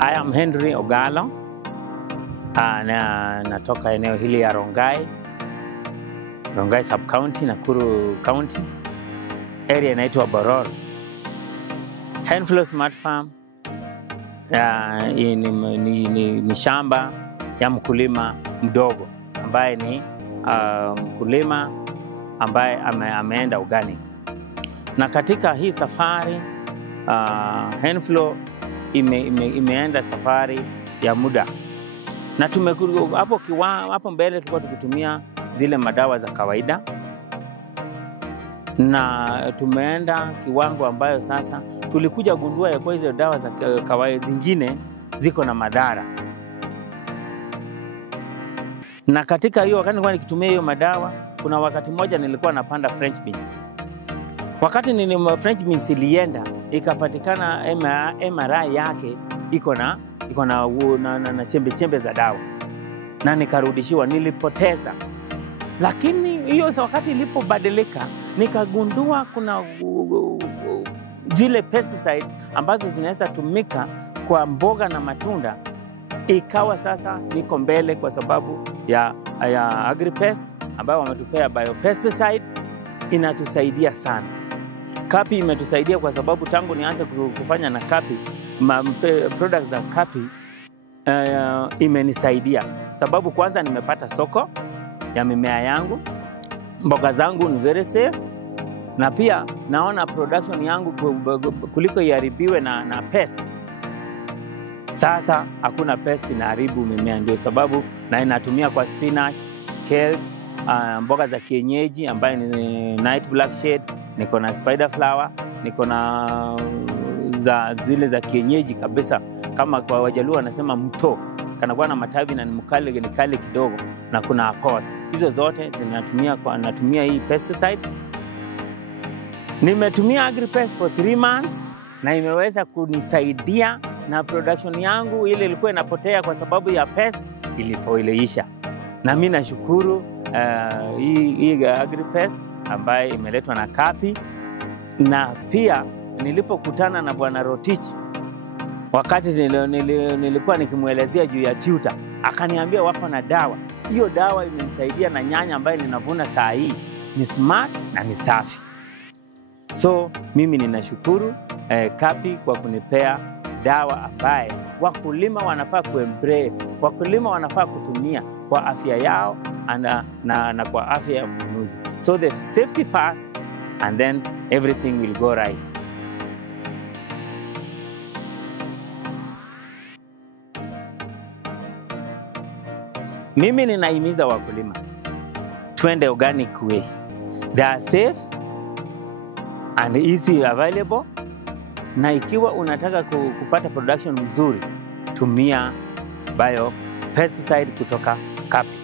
I am Henry Ogalo. Natoka eneo hili ya Rongai Sub-County, Nakuru County. Area inaitwa Boror. Henflow Smart Farm ni shamba ya mkulima mdogo ambaye ni mkulima ambaye ameenda organic. Na katika hii safari Henflow imeenda safari ya muda. Na hapo mbele tulikuwa tukitumia zile madawa za kawaida, na tumeenda kiwango ambayo sasa tulikuja gundua ya kwa hizo dawa za kawaida zingine ziko na madhara. Na katika hiyo wakati nilikuwa nikitumia hiyo madawa, kuna wakati mmoja nilikuwa napanda French beans. Wakati French beans ilienda, ikapatikana MRI yake iko na chembe za dawa, na nikarudishiwa, nilipoteza. Lakini hiyo wakati ilipobadilika, nikagundua kuna zile pesticides ambazo zinaweza tumika kwa mboga na matunda. Ikawa sasa niko mbele kwa sababu ya Agripest ambayo wametupea biopesticide, inatusaidia sana. Kapi imetusaidia kwa sababu tangu nianze kufanya na Kapi, products za Kapi imenisaidia. Sababu kwanza nimepata soko ya mimea yangu, mboga zangu ni very safe, na pia naona production yangu kuliko iharibiwe na pests. Sasa hakuna pest inaharibu mimea, ndio sababu na inatumia kwa spinach, kales, mboga za kienyeji ambayo ni night blackshade, niko na spider flower, niko na zile za kienyeji kabisa, kama kwa Wajaluo wanasema mto, kanakuwa na matawi na ni kali kidogo, na kuna accord. Hizo zote natumia hii pesticide. Nimetumia Agripest for 3 months na imeweza kunisaidia, na production yangu ile ilikuwa inapotea kwa sababu ya pest iliisha. Na mimi nashukuru hii Agripest ambaye imeletwa na Kapi. Na pia nilipokutana na Bwana Rotich, wakati nilikuwa nikimuelezea juu ya tuta, akaniambia wako na dawa. Hiyo dawa imenisaidia, na nyanya ambayo ninavuna saa hii ni smart na ni safi. So mimi ninashukuru Kapi kwa kunipea dawa ambaye wakulima wanafaa kuembrace, wakulima wanafaa kutumia kwa afya yao na kwa afya ya mnunuzi. So the safety first and then everything will go right. Mimi ninahimiza wakulima twende organic way. They are safe and easy available. Na ikiwa unataka kupata production mzuri, tumia biopesticide kutoka Kapi.